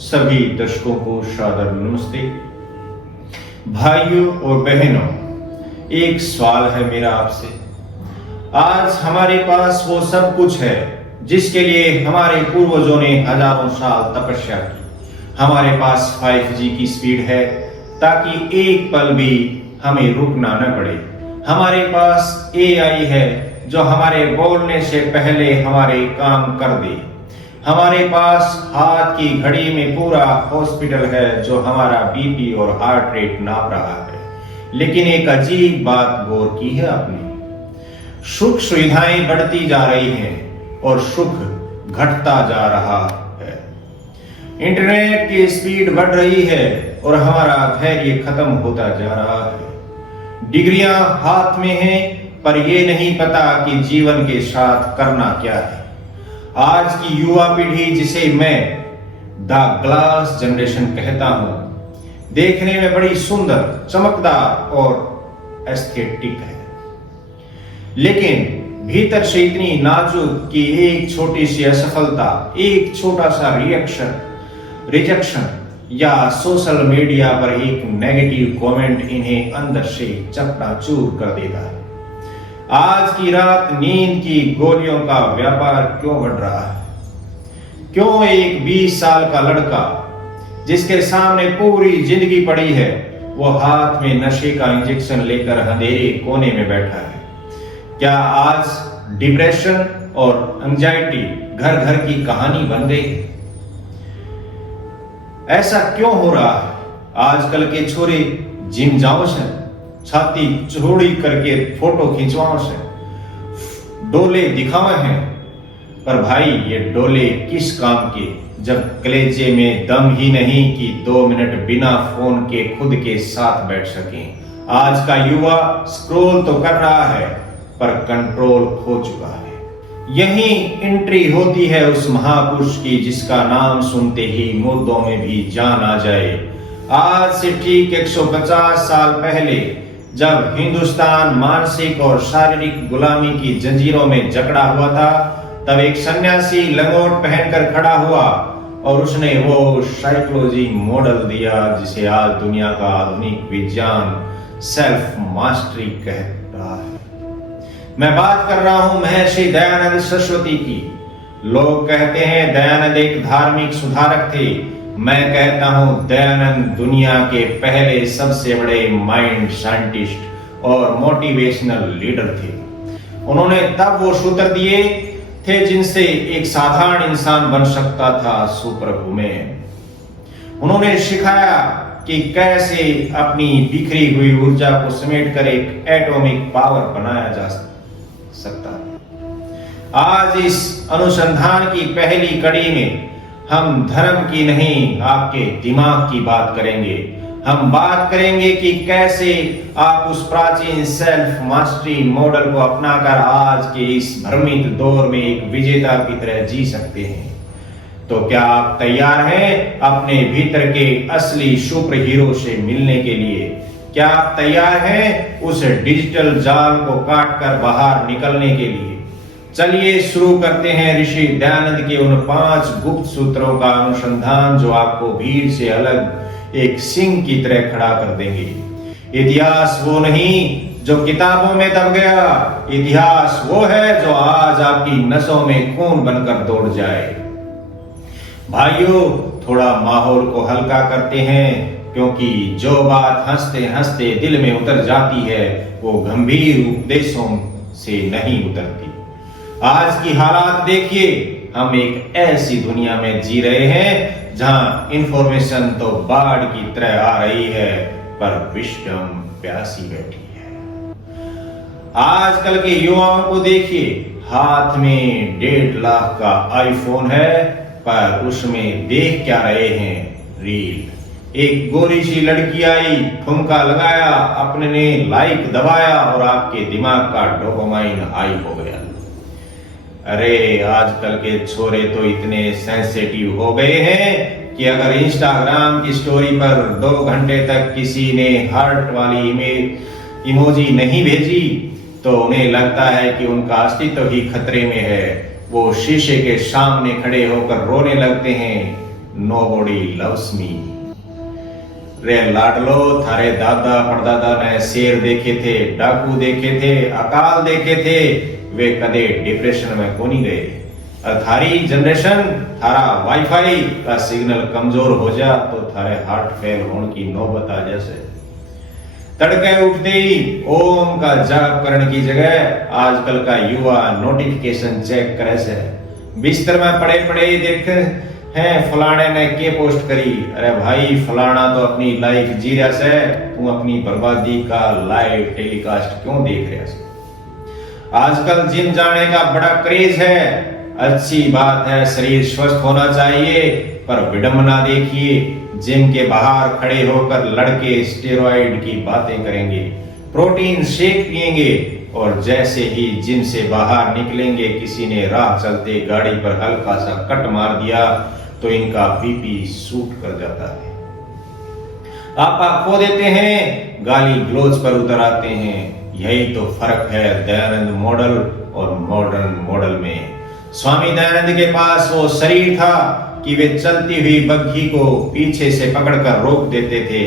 सभी दर्शकों को सादर नमस्ते। भाइयों और बहनों, एक सवाल है मेरा आपसे। आज हमारे पास वो सब कुछ है जिसके लिए हमारे पूर्वजों ने हजारों साल तपस्या की। हमारे पास 5G की स्पीड है ताकि एक पल भी हमें रुकना न पड़े। हमारे पास AI है जो हमारे बोलने से पहले हमारे काम कर दे। हमारे पास हाथ की घड़ी में पूरा हॉस्पिटल है जो हमारा BP और हार्ट रेट नाप रहा है। लेकिन एक अजीब बात गौर की है आपने? सुख सुविधाएं बढ़ती जा रही हैं और सुख घटता जा रहा है। इंटरनेट की स्पीड बढ़ रही है और हमारा धैर्य खत्म होता जा रहा है। डिग्रियां हाथ में हैं पर यह नहीं पता कि जीवन के साथ करना क्या है। आज की युवा पीढ़ी, जिसे मैं द ग्लास जनरेशन कहता हूं, देखने में बड़ी सुंदर, चमकदार और एस्थेटिक है, लेकिन भीतर से इतनी नाजुक कि एक छोटी सी असफलता, एक छोटा सा रिजेक्शन या सोशल मीडिया पर एक नेगेटिव कमेंट इन्हें अंदर से चकनाचूर कर देता है। आज की रात नींद की गोलियों का व्यापार क्यों बढ़ रहा है? क्यों एक 20 साल का लड़का जिसके सामने पूरी जिंदगी पड़ी है, वो हाथ में नशे का इंजेक्शन लेकर अंधेरे कोने में बैठा है? क्या आज डिप्रेशन और एंजाइटी घर घर की कहानी बन गई है? ऐसा क्यों हो रहा है? आजकल के छोरे जिम जाओ से, छाती चौड़ी करके फोटो खिंचवाओ से, डोले दिखावे हैं। पर भाई, ये डोले किस काम के जब कलेजे में दम ही नहीं कि 2 मिनट बिना फोन के खुद के साथ बैठ सकें। आज का युवा स्क्रॉल तो कर रहा है पर कंट्रोल खो चुका है। यही एंट्री होती है उस महापुरुष की जिसका नाम सुनते ही मुर्दों में भी जान आ जाए। आज से ठीक 150 साल पहले जब हिंदुस्तान मानसिक और शारीरिक गुलामी की जंजीरों में जकड़ा हुआ था, तब एक सन्यासी लंगोट पहनकर खड़ा हुआ और उसने वो साइकोलॉजी मॉडल दिया जिसे आज दुनिया का आधुनिक विज्ञान सेल्फ मास्टरी कहता है। मैं बात कर रहा हूं महर्षि दयानंद सरस्वती की। लोग कहते हैं दयानंद एक धार्मिक सुधारक थे। मैं कहता हूं दयानंद दुनिया के पहले सबसे बड़े माइंड साइंटिस्ट और मोटिवेशनल लीडर थे। उन्होंने तब वो सूत्र दिए थे जिनसे एक साधारण इंसान बन सकता था सुपरवुमैन। उन्होंने सिखाया कि कैसे अपनी बिखरी हुई ऊर्जा को समेटकर एक एटॉमिक पावर बनाया जा सकता है। आज इस अनुसंधान की पहली कड़ी में हम धर्म की नहीं, आपके दिमाग की बात करेंगे। हम बात करेंगे कि कैसे आप उस प्राचीन सेल्फ मास्टरी मॉडल को अपनाकर आज के इस भ्रमित दौर में एक विजेता की तरह जी सकते हैं। तो क्या आप तैयार हैं अपने भीतर के असली सुपर हीरो से मिलने के लिए? क्या आप तैयार हैं उस डिजिटल जाल को काटकर बाहर निकलने के लिए? चलिए शुरू करते हैं ऋषि दयानंद के उन 5 गुप्त सूत्रों का अनुसंधान जो आपको भीड़ से अलग एक सिंह की तरह खड़ा कर देंगे। इतिहास वो नहीं जो किताबों में दब गया, इतिहास वो है जो आज आपकी नसों में खून बनकर दौड़ जाए। भाइयों, थोड़ा माहौल को हल्का करते हैं, क्योंकि जो बात हंसते हंसते दिल में उतर जाती है वो गंभीर उपदेशों से नहीं उतरती। आज की हालात देखिए। हम एक ऐसी दुनिया में जी रहे हैं जहां इंफॉर्मेशन तो बाढ़ की तरह आ रही है पर विजडम प्यासी बैठी है। आजकल के युवाओं को देखिए, हाथ में 1.5 लाख का आईफोन है पर उसमें देख क्या रहे हैं? रील। एक गोरी सी लड़की आई, ठुमका लगाया, अपने ने लाइक दबाया और आपके दिमाग का डोपामाइन हाई हो गया। अरे आजकल के छोरे तो इतने सेंसिटिव हो गए हैं कि अगर इंस्टाग्राम की स्टोरी पर 2 घंटे तक किसी ने हार्ट वाली इमोजी नहीं भेजी तो उन्हें लगता है कि उनका अस्तित्व ही खतरे में है। वो शीशे के सामने खड़े होकर रोने लगते हैं, नोबडी लव्स मी। रे लाडलो, थारे दादा परदादा ने शेर देखे थे, डाकू देखे थे, अकाल देखे थे, वे कदे डिप्रेशन में को नहीं गए। और थारी जनरेशन, थारा वाईफाई का सिग्नल कमजोर हो जा तो थारे हार्ट फेल होने की नौबत आ जैसे। तड़के उठते ही ओम का जाप करने की जगह आजकल का युवा नोटिफिकेशन चेक करे से। बिस्तर में पड़े पड़े देख हैं फलाने ने के पोस्ट करी। अरे भाई, फलाना तो अपनी लाइफ जी रहा से, तू अपनी बर्बादी का लाइव टेलीकास्ट क्यों देख रहा है? आजकल जिम जाने का बड़ा क्रेज है, अच्छी बात है, शरीर स्वस्थ होना चाहिए, पर विडंबना देखिए, जिम के बाहर खड़े होकर लड़के स्टेरॉइड की बातें करेंगे, प्रोटीन शेक पिएंगे, और जैसे ही जिम से बाहर निकलेंगे, किसी ने राह चलते गाड़ी पर हल्का सा कट मार दिया तो इनका बीपी शूट कर जाता है। आपा खो देते हैं, गाली ग्लोच पर उतर आते हैं। यही तो फर्क है दयानंद मॉडल और मॉडर्न मॉडल में। स्वामी दयानंद के पास वो शरीर था कि वे चलती हुई बग्घी को पीछे से पकड़कर रोक देते थे,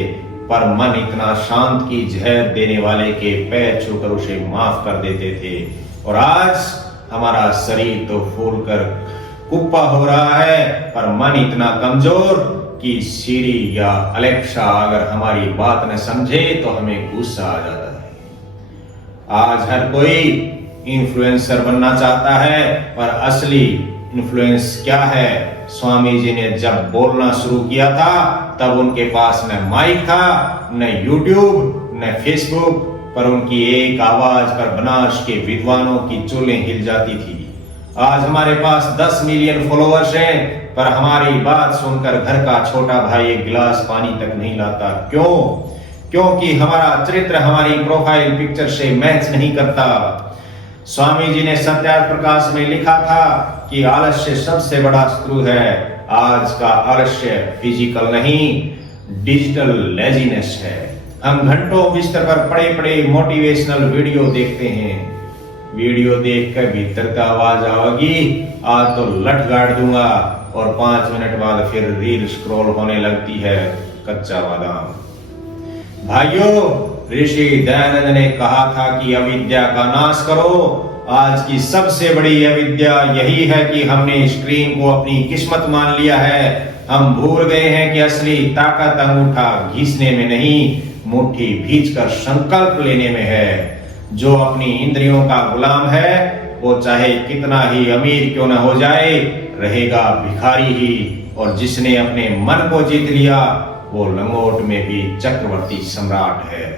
पर मन इतना शांत कि जहर देने वाले के पैर छूकर उसे माफ कर देते थे। और आज हमारा शरीर तो फूलकर कुप्पा हो रहा है, पर मन इतना कमजोर कि सीरी या अलेक्सा अगर हमारी बात न समझे तो हमें गुस्सा आ जाता है। आज हर कोई इन्फ्लुएंसर बनना चाहता है, पर असली इन्फ्लुएंस क्या है? स्वामी जी ने जब बोलना शुरू किया था तब उनके पास न माइक था, न यूट्यूब, न फेसबुक, पर उनकी एक आवाज पर बनारस के विद्वानों की चूल्हें हिल जाती थी। आज हमारे पास 10 मिलियन फॉलोअर्स हैं, पर हमारी बात सुनकर घर का छोटा भाई एक गिलास पानी तक नहीं लाता। क्यों? क्योंकि हमारा चरित्र हमारी प्रोफाइल पिक्चर से मैच नहीं करता। स्वामी जी ने सत्यार्थ प्रकाश में लिखा था कि आलस्य सबसे बड़ा शत्रु है। आज का आलस्य फिजिकल नहीं, डिजिटल लेजीनेस है। हम घंटों बिस्तर पर पड़े पड़े मोटिवेशनल वीडियो देखते हैं। वीडियो देखकर भीतर का आवाज आएगी, आज तो लठ गाड़ दूंगा, और 5 मिनट बाद फिर रील स्क्रॉल होने लगती है, कच्चा बादाम। भाइयों, ऋषि दयानंद ने कहा था कि अविद्या का नाश करो। आज की सबसे बड़ी अविद्या यही है कि हमने स्क्रीन को अपनी किस्मत मान लिया है। हम भूल गए हैं कि असली ताकत अंगूठा घीसने में नहीं, मुट्ठी भींचकर संकल्प लेने में है। जो अपनी इंद्रियों का गुलाम है, वो चाहे कितना ही अमीर क्यों न हो जाए, रहेगा भिखारी ही। और जिसने अपने मन को जीत लिया, वो लंगोट में भी चक्रवर्ती सम्राट है।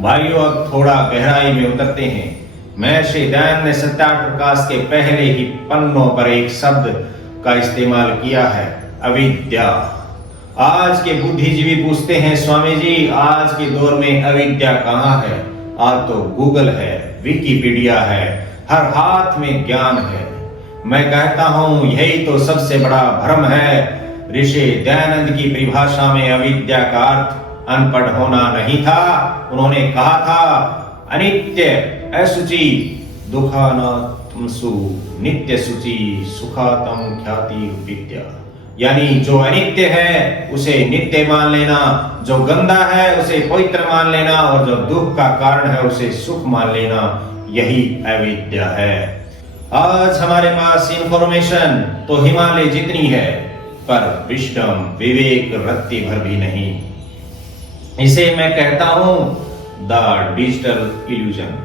भाइयों, अब थोड़ा गहराई में उतरते हैं। महर्षि दयानंद ने सत्यार्थ प्रकाश के पहले ही पन्नों पर एक शब्द का इस्तेमाल किया है, अविद्या। आज के बुद्धिजीवी पूछते हैं, स्वामी जी आज के दौर में अविद्या कहाँ है? आज तो गूगल है, विकिपीडिया है, हर हाथ में ज्ञान है। मैं कहता हूं यही तो सबसे बड़ा भ्रम है। ऋषि दयानंद की परिभाषा में अविद्या का अर्थ अनपढ़ होना नहीं था। उन्होंने कहा था अनित्य असुचि दुखानात्मसु नित्य सुचि सुखातम ख्याति विद्या। यानी जो अनित्य है उसे नित्य मान लेना, जो गंदा है उसे पवित्र मान लेना, और जो दुख का कारण है उसे सुख मान लेना, यही अविद्या है। आज हमारे पास इंफॉर्मेशन तो हिमालय जितनी है, पर विजडम विवेक रत्ती भर भी नहीं। इसे मैं कहता हूं द डिजिटल इल्यूजन।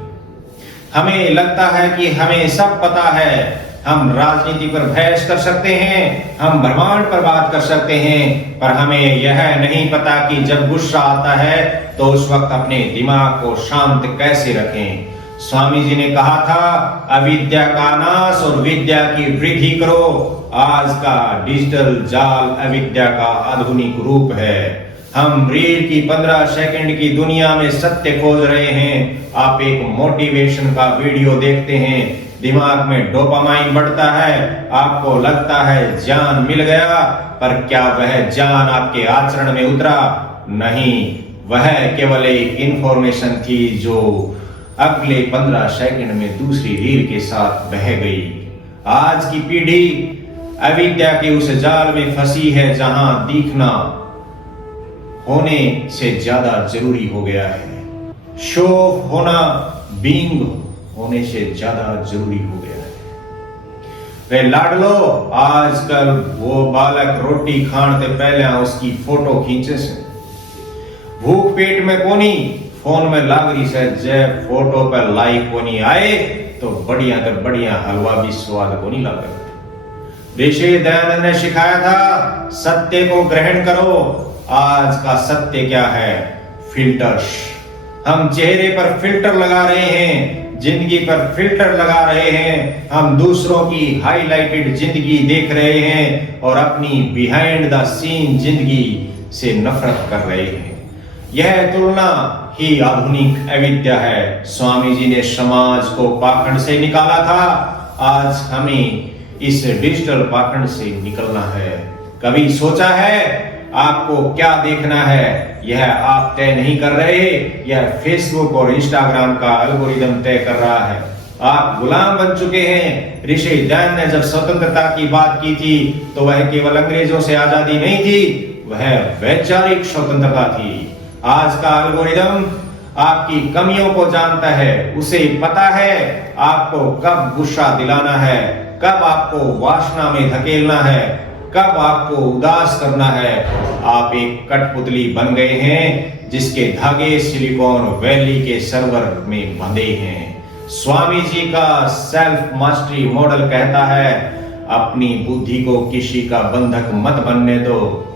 हमें लगता है कि हमें सब पता है। हम राजनीति पर बहस कर सकते हैं, हम ब्रह्मांड पर बात कर सकते हैं, पर हमें यह नहीं पता कि जब गुस्सा आता है तो उस वक्त अपने दिमाग को शांत कैसे रखें। स्वामी जी ने कहा था अविद्या का नाश और विद्या की वृद्धि करो। आज का डिजिटल जाल अविद्या का आधुनिक रूप है। हम रील की 15 सेकंड की दुनिया में सत्य खोज रहे हैं। आप एक मोटिवेशन का वीडियो देखते हैं, दिमाग में डोपामाइन बढ़ता है, आपको लगता है ज्ञान मिल गया, पर क्या वह ज्ञान आपके आचरण में उतरा? नहीं, वह केवल एक इंफॉर्मेशन थी जो अगले 15 सेकंड में दूसरी रील के साथ बह गई। आज की पीढ़ी अविद्या के उस जाल में फंसी है जहां दिखना होने से ज्यादा जरूरी हो गया है। शो ऑफ होना बीइंग होने से ज्यादा जरूरी हो गया है। वे लाडलो, आजकल वो बालक रोटी खाने से पहले उसकी फोटो खींचे से भूख पेट में कोनी फोन में लाग रही से जब फोटो पर लाइक कोनी आए तो बढ़िया हलवा भी स्वाद को नहीं लगे। ऋषि दयानंद ने सिखाया था सत्य को ग्रहण करो। आज का सत्य क्या है? फिल्टर्स। हम चेहरे पर फिल्टर लगा रहे हैं, जिंदगी पर फिल्टर लगा रहे हैं। हम दूसरों की हाईलाइटेड जिंदगी देख रहे हैं और अपनी बिहाइंड द सीन जिंदगी से नफरत कर रहे हैं। यह तुलना ही आधुनिक अविद्या है। स्वामी जी ने समाज को पाखंड से निकाला था, आज हमें इस डिजिटल पाखंड से निकलना है। कभी सोचा है आपको क्या देखना है? यह आप तय नहीं कर रहे, यह फेसबुक और इंस्टाग्राम का एल्गोरिदम तय कर रहा है। आप गुलाम बन चुके हैं। ऋषि दयानंद ने जब स्वतंत्रता की बात की थी तो वह केवल अंग्रेजों से आजादी नहीं थी, वह वैचारिक स्वतंत्रता थी। आज का एल्गोरिदम आपकी कमियों को जानता है, उसे पता है आपको कब गुस्सा दिलाना है, कब आपको वासना में धकेलना है, कब आपको उदास करना है। आप एक कठपुतली बन गए हैं जिसके धागे सिलिकॉन वैली के सर्वर में बंधे हैं। स्वामी जी का सेल्फ मास्टरी मॉडल कहता है अपनी बुद्धि को किसी का बंधक मत बनने दो।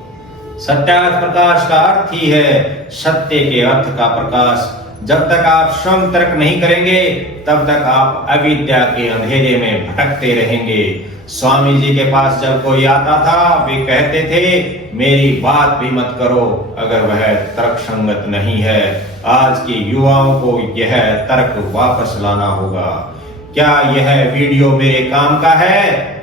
सत्य प्रकाश का अर्थ ही है सत्य के अर्थ का प्रकाश। जब तक आप श्रम तर्क नहीं करेंगे तब तक आप अविद्या के अंधेरे में भटकते रहेंगे। स्वामी जी के पास जब कोई आता था वे कहते थे मेरी बात भी मत करो अगर वह तर्क संगत नहीं है। आज के युवाओं को यह तर्क वापस लाना होगा। क्या यह वीडियो मेरे काम का है?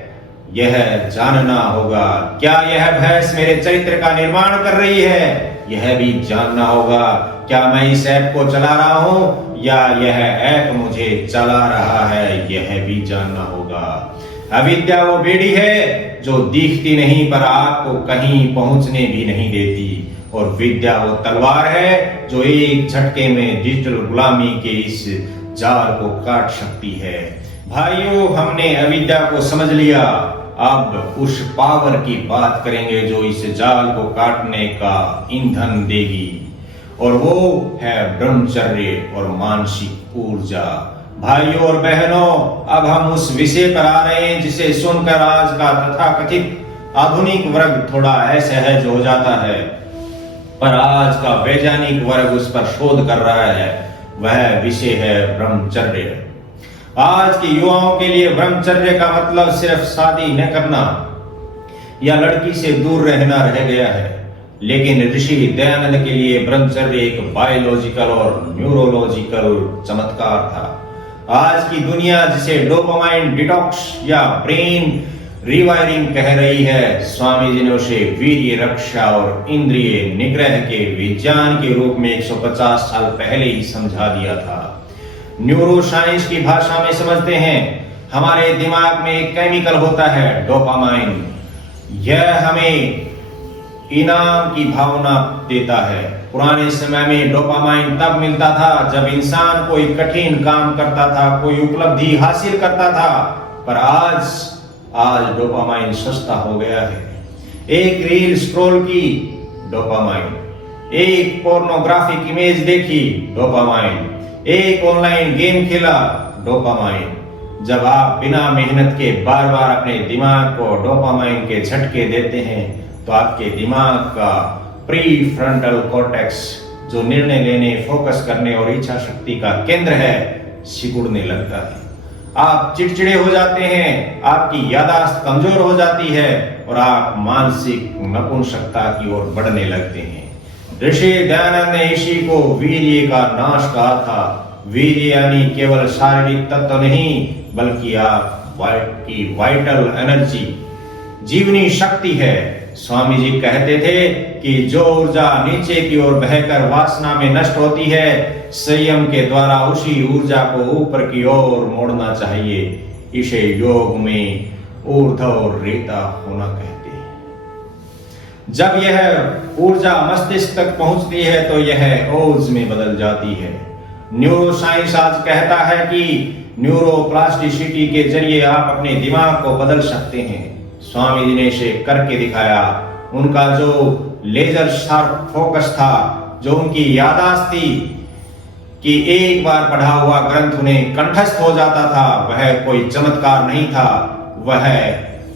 यह जानना होगा। क्या यह भैंस मेरे चरित्र का निर्माण कर रही है? यह भी जानना होगा। क्या मैं इस ऐप को चला रहा हूं या यह ऐप मुझे चला रहा है? यह भी जानना होगा। अविद्या वो बेड़ी है जो दिखती नहीं पर आपको कहीं पहुंचने भी नहीं देती, और विद्या वो तलवार है जो एक झटके में डिजिटल गुलामी के इस जाल को काट सकती है। भाइयों, हमने अविद्या को समझ लिया। अब उस पावर की बात करेंगे जो इस जाल को काटने का ईंधन देगी, और वो है ब्रह्मचर्य और मानसिक ऊर्जा। भाइयों और बहनों, अब हम उस विषय पर आ रहे हैं जिसे सुनकर आज का तथाकथित आधुनिक वर्ग थोड़ा असहज हो जाता है, पर आज का वैज्ञानिक वर्ग उस पर शोध कर रहा है। वह विषय है ब्रह्मचर्य। आज के युवाओं के लिए ब्रह्मचर्य का मतलब सिर्फ शादी न करना या लड़की से दूर रहना रह गया है, लेकिन ऋषि दयानंद के लिए ब्रह्मचर्य एक बायोलॉजिकल और न्यूरोलॉजिकल चमत्कार था। आज की दुनिया जिसे डोपामाइन डिटॉक्स या ब्रेन रिवायरिंग कह रही है, स्वामी जी ने उसे वीर्य रक्षा और इंद्रिय निग्रह के विज्ञान के रूप में 150 साल पहले ही समझा दिया था। न्यूरो साइंस की भाषा में समझते हैं, हमारे दिमाग में एक केमिकल होता है डोपामाइन। यह हमें इनाम की भावना देता है। पुराने समय में डोपामाइन तब मिलता था जब इंसान कोई कठिन काम करता था, कोई उपलब्धि हासिल करता था, पर आज डोपामाइन सस्ता हो गया है। एक रील स्क्रॉल की, डोपामाइन। एक पोर्नोग्राफिक इमेज देखी, डोपामाइन। एक ऑनलाइन गेम खेला, डोपामाइन। जब आप बिना मेहनत के बार बार अपने दिमाग को डोपामाइन के झटके देते हैं तो आपके दिमाग का प्री फ्रंटल कॉर्टेक्स, जो निर्णय लेने, फोकस करने और इच्छा शक्ति का केंद्र है, सिकुड़ने लगता है। आप चिड़चिड़े हो जाते हैं, आपकी याददाश्त कमजोर हो जाती है और आप मानसिक नपुंसकता की ओर बढ़ने लगते हैं। ऋषि दयानंद ने इसी को वीर्य का नाश कहा था। वीर्य यानी केवल शारीरिक तत्व नहीं, बल्कि आपकी वाइटल एनर्जी, जीवनी शक्ति है। स्वामी जी कहते थे कि जो ऊर्जा नीचे की ओर बहकर वासना में नष्ट होती है, संयम के द्वारा उसी ऊर्जा को ऊपर की ओर मोड़ना चाहिए। इसे योग में ऊर्ध्व और रेता होना कहते हैं। जब यह ऊर्जा मस्तिष्क तक पहुंचती है तो यह ओज में बदल जाती है। न्यूरोसाइंस आज कहता है कि न्यूरोप्लास्टिसिटी के जरिए आप अपने दिमाग को बदल सकते हैं। स्वामी जी ने इसे करके दिखाया। उनका जो लेजर शार्प फोकस था, जो उनकी याददाश्त थी कि एक बार पढ़ा हुआ ग्रंथ उन्हें कंठस्थ हो जाता था, वह कोई चमत्कार नहीं था, वह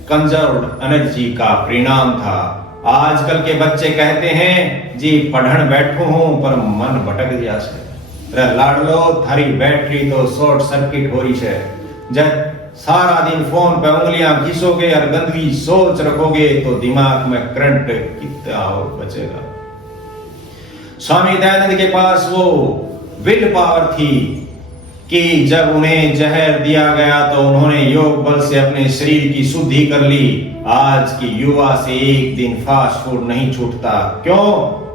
कंजर्व्ड एनर्जी का परिणाम था। आजकल के बच्चे कहते हैं जी पढ़न बैठो हूं पर मन भटक गया से। लाडलो थारी बैटरी तो शॉर्ट सर्किट हो रही है। जब सारा दिन फोन पे उंगलियां घिसोगे और गंदगी सोच रखोगे तो दिमाग में करंट कितना और बचेगा। स्वामी दयानंद के पास वो विल पावर थी कि जब उन्हें जहर दिया गया तो उन्होंने योग बल से अपने शरीर की शुद्धि कर ली। आज की युवा से एक दिन फास्ट फूड नहीं छूटता। क्यों?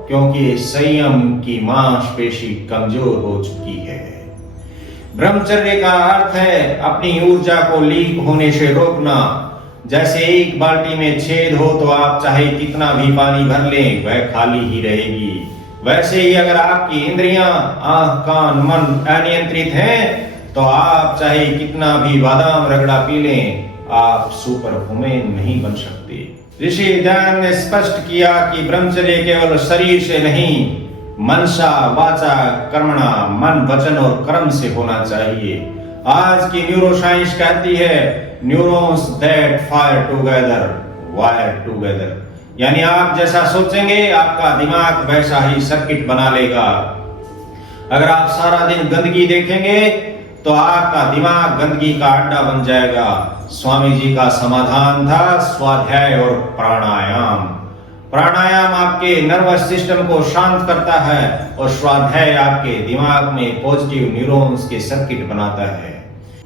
क्योंकि संयम की मांसपेशी कमजोर हो चुकी है। ब्रह्मचर्य का अर्थ है अपनी ऊर्जा को लीक होने से रोकना। जैसे एक बाल्टी में छेद हो तो आप चाहे कितना भी पानी भर लें वह खाली ही रहेगी। वैसे ही अगर आपकी इंद्रियां, आंख, कान, मन अनियंत्रित हैं तो आप चाहे कितना भी बादाम रगड़ा पी लें, आप सुपर वुमेन नहीं बन सकते। ऋषि दयानंद ने स्पष्ट किया कि ब्रह्मचर्य केवल शरीर से नहीं, मनसा वाचा कर्मणा, मन वचन और कर्म से होना चाहिए। आज की न्यूरोसाइंस कहती है neurons that fire together wire together, यानी आप जैसा सोचेंगे आपका दिमाग वैसा ही सर्किट बना लेगा। अगर आप सारा दिन गंदगी देखेंगे तो आपका दिमाग गंदगी का अड्डा बन जाएगा। स्वामी जी का समाधान था स्वाध्याय और प्राणायाम। प्राणायाम आपके नर्वस सिस्टम को शांत करता है और स्वाध्याय आपके दिमाग में पॉजिटिव न्यूरॉन्स के सर्किट बनाता है।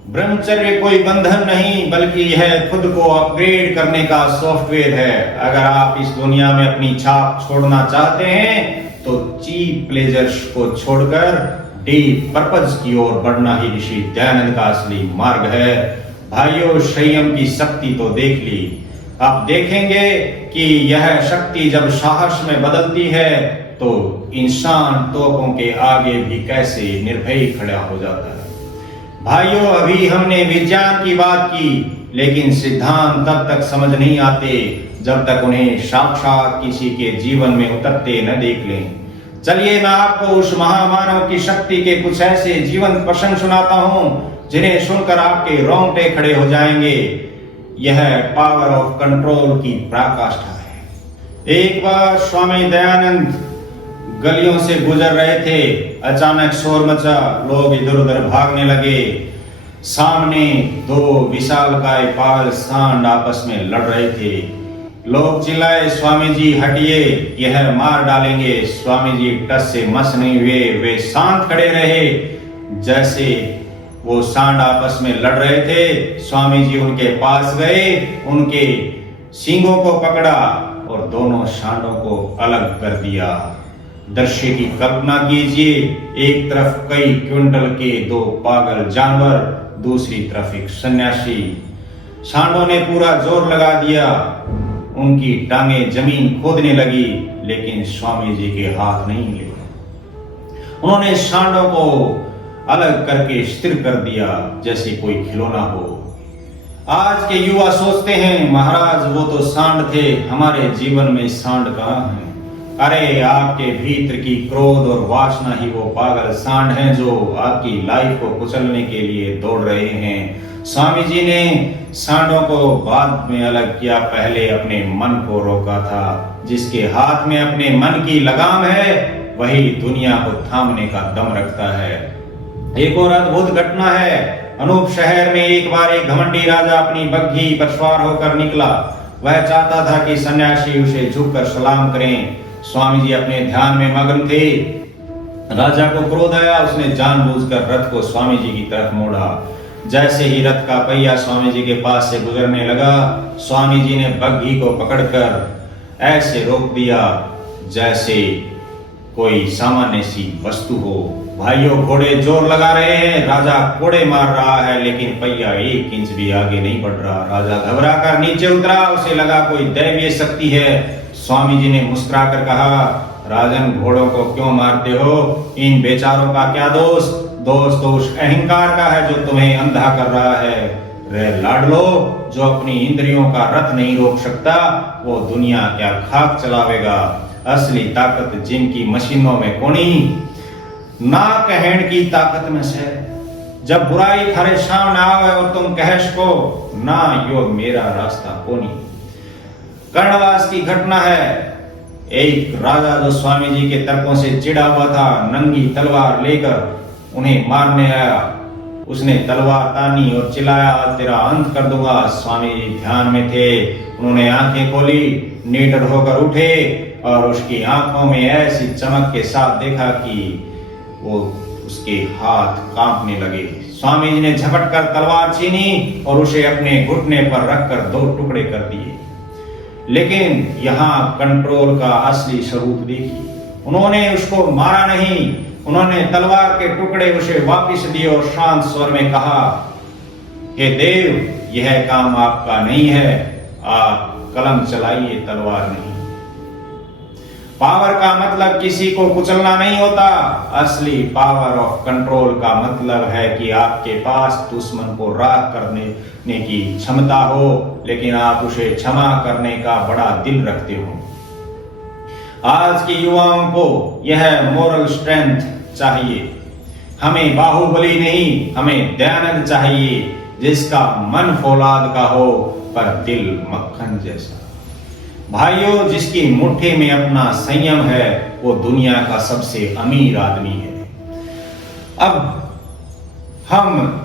ब्रह्मचर्य कोई बंधन नहीं बल्कि यह खुद को अपग्रेड करने का सॉफ्टवेयर है। अगर आप इस दुनिया में अपनी छाप छोड़ना चाहते हैं तो चीप प्लेजर्स को छोड़कर डीप पर्पज की ओर बढ़ना ही ऋषि दयानंद का असली मार्ग है। भाइयों, संयम की शक्ति तो देख ली, आप देखेंगे कि यह शक्ति जब साहस में बदलती है तो इंसान तोपों के आगे भी कैसे निर्भय खड़ा हो जाता है। भाइयों, अभी हमने विज्ञान की बात की, लेकिन सिद्धांत तब तक समझ नहीं आते जब तक उन्हें साक्षात किसी के जीवन में उतरते न देख लें। चलिए मैं आपको उस महामानव की शक्ति के कुछ ऐसे जीवंत प्रसंग सुनाता हूं जिन्हें सुनकर आपके रोंगटे खड़े हो जाएंगे। यह पावर ऑफ कंट्रोल की पराकाष्ठा है। एक बार स्वामी दयानंद गलियों से गुजर रहे थे। अचानक शोर मचा, लोग इधर उधर भागने लगे। सामने दो विशालकाय पागल सांड आपस में लड़ रहे थे। लोग चिल्लाए, स्वामी जी हटिए, यह मार डालेंगे। स्वामी जी टस से मस नहीं हुए, वे शांत खड़े रहे। जैसे वो सांड आपस में लड़ रहे थे, स्वामी जी उनके पास गए, उनके सींगों को पकड़ा और दोनों सांडों को अलग कर दिया। दृश्य की कल्पना कीजिए, एक तरफ कई क्विंटल के दो पागल जानवर, दूसरी तरफ एक सन्यासी। सांडों ने पूरा जोर लगा दिया, उनकी टांगें जमीन खोदने लगी, लेकिन स्वामी जी के हाथ नहीं हिले। उन्होंने सांडों को अलग करके स्थिर कर दिया जैसे कोई खिलौना हो। आज के युवा सोचते हैं महाराज वो तो सांड थे, हमारे जीवन में सांड कहाँ है। अरे आपके भीतर की क्रोध और वासना ही वो पागल सांड हैं जो आपकी लाइफ को कुचलने के लिए दौड़ रहे हैं। स्वामी जी ने सांडों को बाद में अलग किया, पहले अपने मन को रोका था। जिसके हाथ में अपने मन की लगाम है वही दुनिया को थामने का दम रखता है। एक और अद्भुत घटना है। अनूप शहर में एक बार एक घमंडी राजा अपनी बग्घी पर सवार होकर निकला। वह चाहता था कि सन्यासी उसे झुककर सलाम करें। स्वामी जी अपने ध्यान में मग्न थे। राजा को क्रोध आया, उसने जानबूझकर रथ को स्वामी जी की तरफ मोड़ा। जैसे ही रथ का पहिया स्वामी जी के पास से गुजरने लगा, स्वामी जी ने बग्घी को पकड़कर ऐसे रोक दिया जैसे कोई सामान्य सी वस्तु हो। भाइयों, घोड़े जोर लगा रहे हैं, राजा कोड़े मार रहा है, लेकिन पहिया 1 इंच भी आगे नहीं बढ़ रहा। राजा घबरा कर नीचे उतरा, उसे लगा कोई दैवीय शक्ति है। स्वामी जी ने मुस्कुराकर कहा, राजन, घोड़ों को क्यों मारते हो? इन बेचारों का क्या दोष? दोष तो उस अहंकार का है जो तुम्हें अंधा कर रहा है। रे लाडलो, जो अपनी इंद्रियों का रथ नहीं रोक सकता, वो दुनिया क्या खाक चलावेगा। असली ताकत जिनकी मशीनों में कोनी, ना कहण की ताकत में से। जब बुराई थारे सामने आवे और तुम कह सको, ना यो मेरा रास्ता कोनी। कर्णवास की घटना है। एक राजा जो स्वामी जी के तर्कों से चिढ़ा हुआ था, नंगी तलवार लेकर उन्हें मारने आया। उसने तलवार तानी और चिल्लाया, आज तेरा अंत कर दूंगा। स्वामी जी ध्यान में थे। उन्होंने आंखें खोली, निडर होकर उठे और उसकी आंखों में ऐसी चमक के साथ देखा कि वो उसके हाथ कांपने लगे। स्वामी जी ने झपट कर तलवार छीनी और उसे अपने घुटने पर रखकर 2 टुकड़े कर दिए। लेकिन यहाँ कंट्रोल का असली स्वरूप देखिए। उन्होंने उसको मारा नहीं, उन्होंने तलवार के टुकड़े उसे वापस दिए और शांत स्वर में कहा, हे देव, यह काम आपका नहीं है, आप कलम चलाइए, तलवार नहीं। पावर का मतलब किसी को कुचलना नहीं होता। असली पावर ऑफ कंट्रोल का मतलब है कि आपके पास दुश्मन को राख करने की क्षमता हो, लेकिन आप उसे क्षमा करने का बड़ा दिल रखते हो। आज के युवाओं को यह मोरल स्ट्रेंथ चाहिए। हमें बाहुबली नहीं, हमें दयानंद चाहिए, जिसका मन फौलाद का हो पर दिल मक्खन जैसा। भाइयों, जिसकी मुट्ठी में अपना संयम है, वो दुनिया का सबसे अमीर आदमी है। अब हम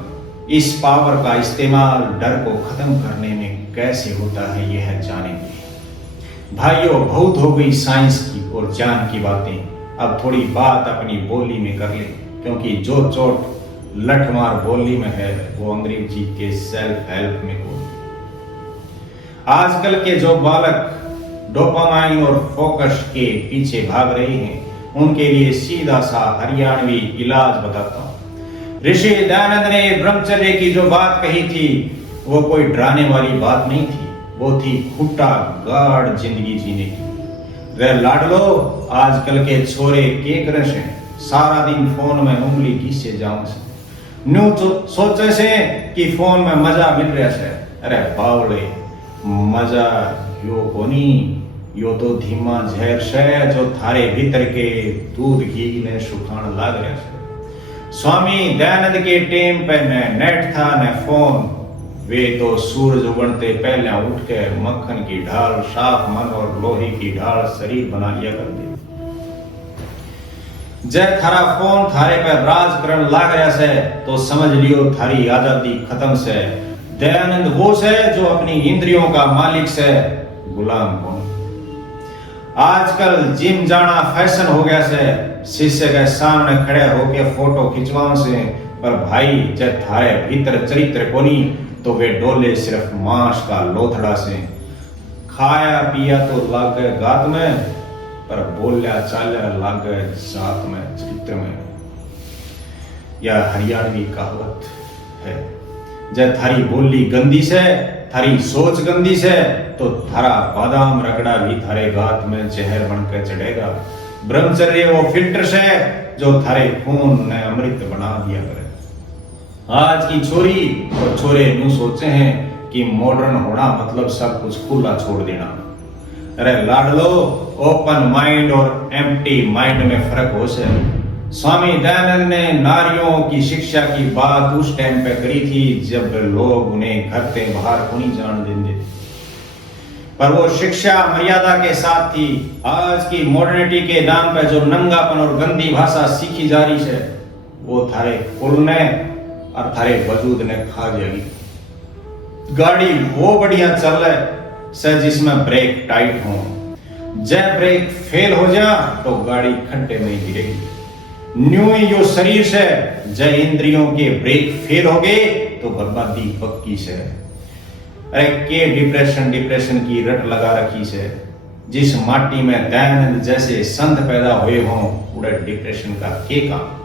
इस पावर का इस्तेमाल डर को खत्म करने में कैसे होता है, यह जानेंगे। भाइयों, बहुत हो गई साइंस की और ज्ञान की बातें। अब थोड़ी बात अपनी बोली में कर ले, क्योंकि जो चोट लठमार बोली में है, वो अंग्रेजी के सेल्फ हेल्प में हो। आजकल के जो बालक डोपामाइन और फोकस के पीछे भाग रहे हैं, उनके लिए सीधा सा हरियाणवी इलाज बताता हूं। ऋषि दयानंद ने ब्रह्मचर्य की जो बात कही थी, वो कोई डराने वाली बात नहीं थी, वो थी खुट्टा गाढ़ जिंदगी जीने की। वे लाडलो, आजकल के छोरे के करे से सारा दिन फोन में उंगली घीसे जाऊं से न्यू सोचे से कि फोन में मजा मिल रहा है। अरे बावले, मजा यो कोनी, यो तो धीमा जहर से जो थारे भीतर के दूध घी ने सुखान लाग रहा है। स्वामी दयानंद के टेम पे न नेट था न फोन। वे तो सूरज उगड़ते पहले उठ के मक्खन की ढाल, साफ मन और लोहे की ढाल शरीर बना लिया करते। जय थारा फोन थारे पर राज करण लाग रहा से, तो समझ लियो थारी आजादी खत्म से। दयानंद वो से जो अपनी इंद्रियों का मालिक से, गुलाम कौन। आजकल जिम जाना फैशन हो गया से, शिष्य के सामने खड़े होके फोटो खिंचवाओ से। पर भाई, जब थारे भीतर चरित्र कोनी, तो वे डोले सिर्फ मांस का लोथड़ा से। खाया पिया तो लाग गए गात में, पर बोलिया चालिया लाग गए जात में, चरित्र में। यह हरियाणवी कहावत है। जब थारी बोली गंदी से, थारी सोच गंदी से, तो थारा बादाम रगड़ा भी थारे गात में जहर बनकर चढ़ेगा। ब्रह्मचर्य वो फिल्टर से जो थारे खून ने अमृत बना दिया करे। आज की छोरी और छोरे यूं सोचे हैं कि मॉडर्न होना मतलब सब कुछ खुला छोड़ देना। अरे लाडलो, ओपन माइंड और एम्प्टी माइंड में फर्क हो से। स्वामी दयानंद ने नारियों की शिक्षा की बात उस टाइम पे करी थी जब लोग उन्हें घर से बाहर को नहीं जान देते, पर वो शिक्षा मर्यादा के साथ थी। आज की मॉडर्निटी के नाम पे जो नंगापन और गंदी भाषा सीखी जा रही है, वो थारे कुल ने और थारे वजूद ने खा जाएगी। गाड़ी वो बढ़िया चल रहा से जिसमें ब्रेक टाइट हो, जब ब्रेक फेल हो जा तो गाड़ी खड्डे में गिरेगी। न्यू यो शरीर से जय इंद्रियों के ब्रेक फेल हो गए तो बर्बादी पक्की से। अरे के डिप्रेशन की रट लगा रखी से। जिस माटी में दयानंद जैसे संत पैदा हुए हों, उड़े डिप्रेशन का के काम।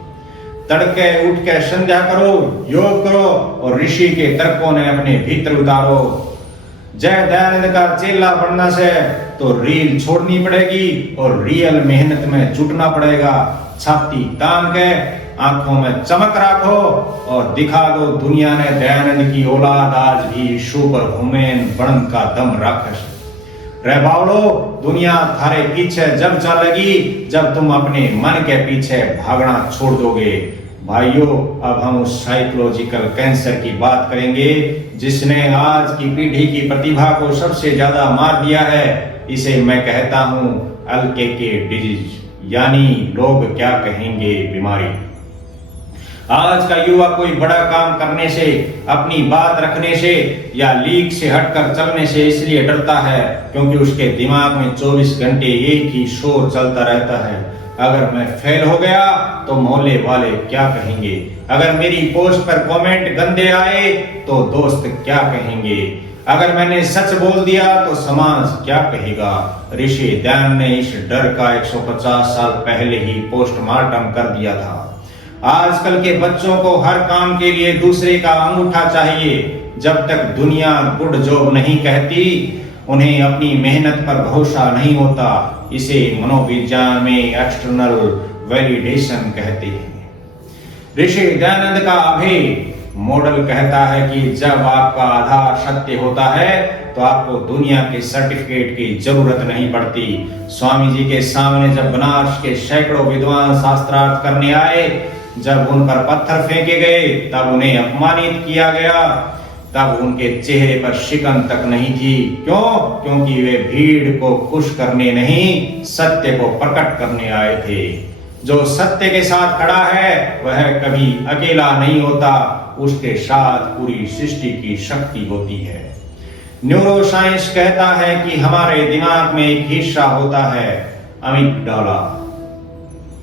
तड़के उठ के संध्या करो, योग करो और ऋषि के तर्कों ने अपने भीतर उतारो। जय दयानंद का चेला बनना से तो रील छोड़नी पड़ेगी और रियल मेहनत में जुटना पड़ेगा। छाती तान के आंखों में चमक रखो और दिखा दो दुनिया ने दयानंद की औलाद आज भी सुपर हुमैन बन का दम राखस। रे बावड़ो, दुनिया थारे पीछे जब चलेगी जब तुम अपने मन के पीछे भागना छोड़ दोगे। भाइयों, अब हम उस साइकोलॉजिकल कैंसर की बात करेंगे जिसने आज की पीढ़ी की प्रतिभा को सबसे ज्यादा मार दिया है। इसे मैं कहता हूं LKK डिजीज, यानी लोग क्या कहेंगे बीमारी। आज का युवा कोई बड़ा काम करने से, अपनी बात रखने से या लीक से हटकर चलने से इसलिए डरता है क्योंकि उसके दिमाग में 24 घंटे एक ही शोर चलता रहता है। अगर मैं फेल हो गया तो मोहल्ले वाले क्या कहेंगे, अगर मेरी पोस्ट पर कमेंट गंदे आए तो दोस्त क्या कहेंगे, अगर मैंने सच बोल दिया तो समाज क्या कहेगा। ऋषि दयानंद ने इस डर का 150 साल पहले ही पोस्टमार्टम कर दिया था। आजकल के बच्चों को हर काम के लिए दूसरे का अंगूठा चाहिए। जब तक दुनिया गुड जॉब नहीं कहती, उन्हें अपनी मेहनत पर भरोसा नहीं होता। इसे मनोविज्ञान में एक्सटर्नल वैलिडेशन कहते हैं। ऋषि दयानंद का अभेद मॉडल कहता है कि जब आपका आधार सत्य होता है तो आपको दुनिया के सर्टिफिकेट की जरूरत नहीं पड़ती। स्वामी जी के सामने जब बनारस के सैकड़ों विद्वान शास्त्रार्थ करने आए, जब उन पर पत्थर फेंके गए, तब उन्हें अपमानित किया गया, तब उनके चेहरे पर शिकन तक नहीं थी। क्यों? क्योंकि वे भीड़ को खुश करने नहीं, सत्य को प्रकट करने आए थे। जो सत्य के साथ खड़ा है वह कभी अकेला नहीं होता, उसके साथ पूरी सृष्टि की शक्ति होती है। न्यूरोसाइंस कहता है कि हमारे दिमाग में एक हिस्सा होता है अमिगडाला,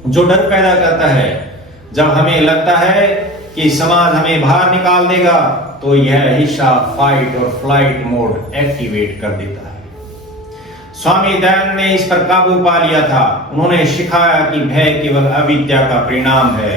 जो डर पैदा करता है। जब हमें लगता है कि समाज हमें बाहर निकाल देगा तो यह हिस्सा फाइट और फ्लाइट मोड एक्टिवेट कर देता है। स्वामी दयानंद ने इस पर काबू पा लिया था। उन्होंने सिखाया कि भय केवल अविद्या का परिणाम है।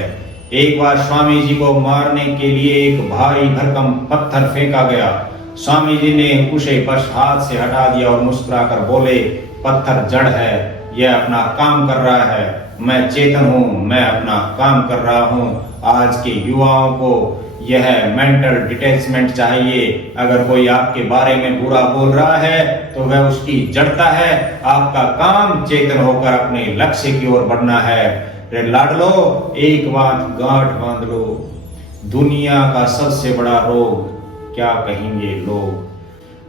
एक बार स्वामी जी को मारने के लिए एक भारी भरकम पत्थर फेंका गया। स्वामी जी ने उसे बस हाथ से हटा दिया और मुस्कुराकर बोले, पत्थर जड़ है, यह अपना काम कर रहा है, मैं चेतन हूं, मैं अपना काम कर रहा हूं। आज के युवाओं को यह मेंटल डिटैचमेंट चाहिए। अगर कोई आपके बारे में बुरा बोल रहा है तो वह उसकी जड़ता है। आपका काम चेतन होकर अपने लक्ष्य की ओर बढ़ना है। रे लाडलो, एक बात गांठ बांध लो, दुनिया का सबसे बड़ा रोग क्या कहेंगे लोग।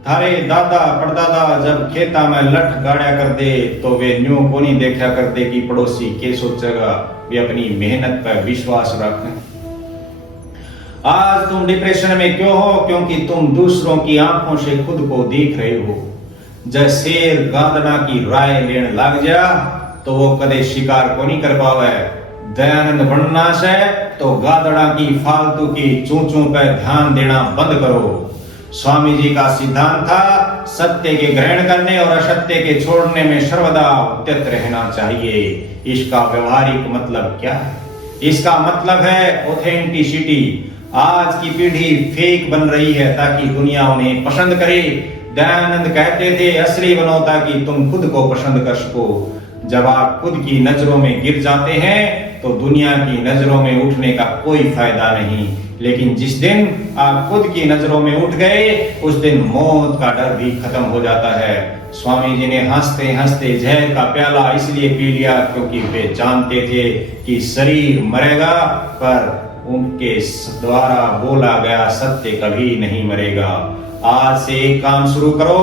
थारे दादा परदादा जब खेता में लठ गाड़ा कर दे तो वे न्यू को नहीं देखा करते कि पड़ोसी के सोचेगा। वे अपनी मेहनत पर विश्वास रखें। आज तुम डिप्रेशन में क्यों हो? क्योंकि तुम दूसरों की आंखों से खुद को देख रहे हो। जब शेर गादना की राय लेने लग जा तो वो कदे शिकार को नहीं कर पावे। दयानंद बनना से तो गादड़ा की फालतू की चूचू पर ध्यान देना बंद करो। स्वामी जी का सिद्धांत था सत्य के ग्रहण करने और असत्य के छोड़ने में सर्वदा उद्यत रहना चाहिए। इसका व्यवहारिक मतलब क्या है? इसका मतलब है ऑथेंटिसिटी। आज की पीढ़ी फेक बन रही है ताकि दुनिया उन्हें पसंद करे। दयानंद कहते थे असली बनो ताकि तुम खुद को पसंद कर सको। जब आप खुद की नजरों में गिर जाते हैं तो दुनिया की नजरों में उठने का कोई फायदा नहीं। लेकिन जिस दिन आप खुद की नजरों में उठ गए उस दिन मौत का डर भी खत्म हो जाता है। स्वामी जी ने हंसते हंसते जहर का प्याला इसलिए पी लिया क्योंकि वे जानते थे कि शरीर मरेगा पर उनके द्वारा बोला गया सत्य कभी नहीं मरेगा। आज से एक काम शुरू करो,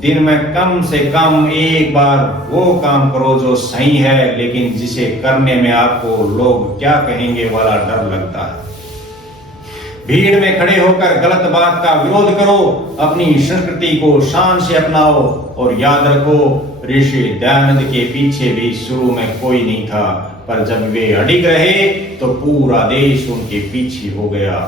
दिन में कम से कम एक बार वो काम करो जो सही है लेकिन जिसे करने में आपको लोग क्या कहेंगे वाला डर लगता है। भीड़ में खड़े होकर गलत बात का विरोध करो, अपनी संस्कृति को शान से अपनाओ और याद रखो ऋषि दयानंद के पीछे भी शुरू में कोई नहीं था, पर जब वे अडिग रहे तो पूरा देश उनके पीछे हो गया।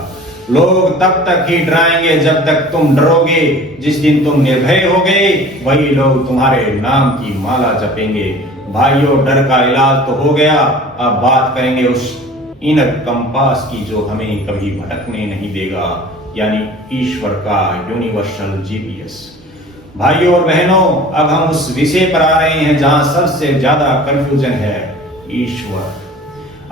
लोग तब तक ही डराएंगे जब तक तुम डरोगे। जिस दिन तुम निर्भय होगे वही लोग तुम्हारे नाम की माला जपेंगे। भाइयों, डर का इलाज तो हो गया, अब बात करेंगे उस इनर कंपास की जो हमें कभी भटकने नहीं देगा, यानी ईश्वर का यूनिवर्सल जीपीएस। भाइयों और बहनों, अब हम उस विषय पर आ रहे हैं जहां सबसे ज्यादा कंफ्यूजन है, ईश्वर।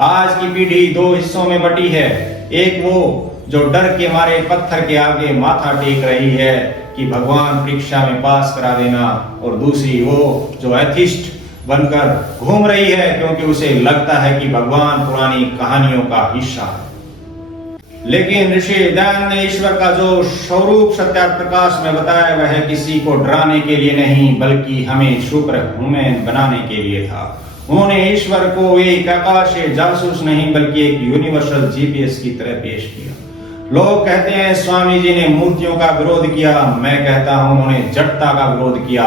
आज की पीढ़ी दो हिस्सों में बटी है। एक वो जो डर के मारे पत्थर के आगे माथा टेक रही है कि भगवान परीक्षा में पास करा देना, और दूसरी वो जो एथिस्ट बनकर घूम रही है क्योंकि उसे लगता है कि भगवान पुरानी कहानियों का हिस्सा है। लेकिन ऋषि दयानंद ने ईश्वर का जो स्वरूप सत्यार्थ प्रकाश में बताया वह किसी को डराने के लिए नहीं बल्कि हमें शुक्र ह्यूमन बनाने के लिए था। उन्होंने ईश्वर को एक आकाशीय जासूस नहीं बल्कि एक यूनिवर्सल जीपीएस की तरह पेश किया। लोग कहते हैं स्वामी जी ने मूर्तियों का विरोध किया, मैं कहता हूं उन्होंने जड़ता का विरोध किया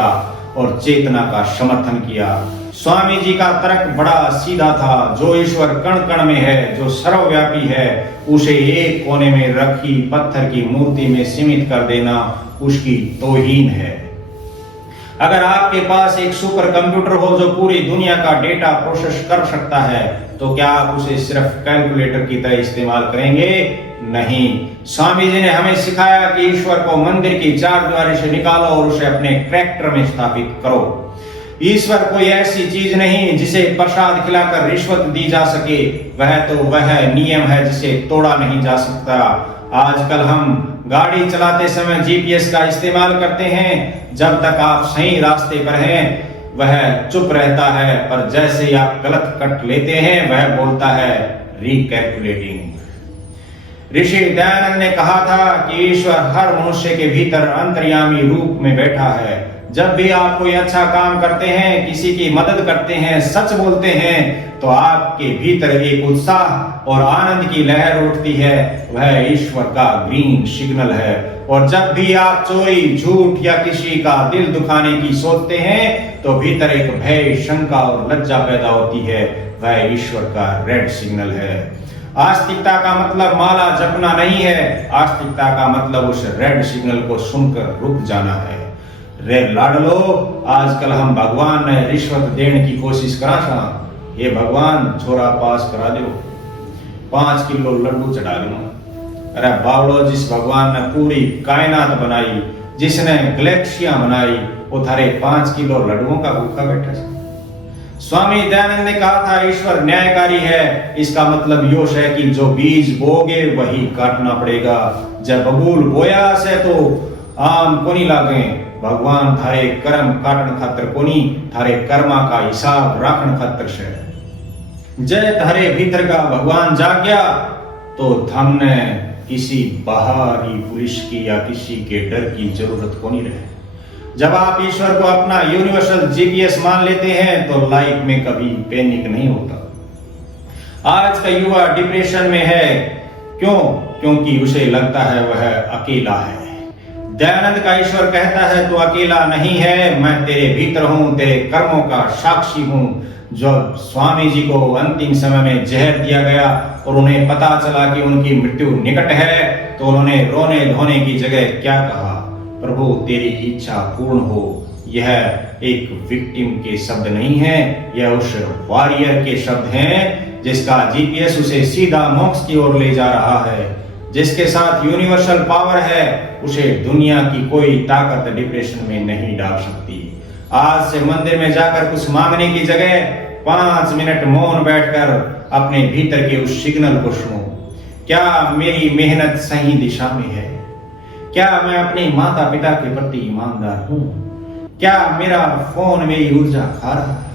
और चेतना का समर्थन किया। स्वामी जी का तर्क बड़ा सीधा था, जो ईश्वर कण कण में है, जो सर्वव्यापी है, उसे एक कोने में रखी पत्थर की मूर्ति में सीमित कर देना उसकी तौहीन है। अगर आपके पास एक सुपर कंप्यूटर हो जो पूरी दुनिया का डेटा प्रोसेस कर सकता है, तो क्या आप उसे सिर्फ कैलकुलेटर की तरह इस्तेमाल करेंगे? नहीं। स्वामी जी ने हमें सिखाया कि ईश्वर को मंदिर की चारदीवारी से निकालो और उसे अपने कैरेक्टर में स्थापित करो। ईश्वर कोई ऐसी चीज नहीं जिसे प्रसाद खिलाकर रिश्वत दी जा सके, वह नियम है जिसे तोड़ा नहीं जा सकता। आजकल हम गाड़ी चलाते समय जीपीएस का इस्तेमाल करते हैं, जब तक आप सही रास्ते पर हैं वह चुप रहता है, पर जैसे ही आप गलत कट लेते हैं वह बोलता है रिकैलकुलेटिंग। ऋषि दयानंद ने कहा था कि ईश्वर हर मनुष्य के भीतर अंतर्यामी रूप में बैठा है। जब भी आप कोई अच्छा काम करते हैं, किसी की मदद करते हैं, सच बोलते हैं, तो आपके भीतर एक उत्साह और आनंद की लहर उठती है, वह ईश्वर का ग्रीन सिग्नल है। और जब भी आप चोरी, झूठ या किसी का दिल दुखाने की सोचते हैं, तो भीतर एक भय, शंका और लज्जा पैदा होती है, वह ईश्वर का रेड सिग्नल है। आस्तिकता का मतलब माला जपना नहीं है, आस्तिकता का मतलब उस रेड सिग्नल को सुनकर रुक जाना है। रे लाडलो, आजकल हम भगवान ने रिश्वत देने की कोशिश करा था, ये भगवान छोरा पास करा दो, 5 किलो लड्डू चढ़ा दूंगा। अरे बावड़ो, जिस भगवान ने पूरी कायनात बनाई, जिसने गैलेक्सियां बनाई, वो थारे 5 किलो लड्डुओं का भूखा बैठा है। स्वामी दयानंद ने कहा था ईश्वर न्यायकारी है, इसका मतलब योश है कि जो बीज बोगे वही काटना पड़ेगा। जब बबूल बोया से तो आम कोनी लागे, भगवान थारे कर्म काटन खातर कोनी, थारे कर्मा का हिसाब राखन खातर से। जय थारे भीतर का भगवान जाग गया तो हमने किसी बाहरी पुलिस की या किसी के डर की जरूरत कोनी रहे। जब आप ईश्वर को अपना यूनिवर्सल जीपीएस मान लेते हैं तो लाइफ में कभी पैनिक नहीं होता। आज का युवा डिप्रेशन में है, क्यों? क्योंकि उसे लगता है वह अकेला है। दयानंद का ईश्वर कहता है तू अकेला नहीं है, मैं तेरे भीतर हूं, तेरे कर्मों का साक्षी हूं। जब स्वामी जी को अंतिम समय में जहर दिया गया और उन्हें पता चला कि उनकी मृत्यु निकट है, तो उन्होंने रोने धोने की जगह क्या कहा? प्रभु तेरी इच्छा पूर्ण हो। यह एक विक्टिम के शब्द नहीं है, यह उस वॉरियर के शब्द हैं जिसका जीपीएस उसे सीधा मोक्ष की ओर ले जा रहा है, जिसके साथ यूनिवर्सल पावर है। उसे दुनिया की कोई ताकत डिप्रेशन में नहीं डाल सकती। आज से मंदिर में जाकर कुछ मांगने की जगह 5 मिनट मौन बैठकर अपने भीतर के उस सिग्नल को सुनो। क्या मेरी मेहनत सही दिशा में है? क्या मैं अपने माता पिता के प्रति ईमानदार हूं? क्या मेरा फोन मेरी ऊर्जा खा रहा है?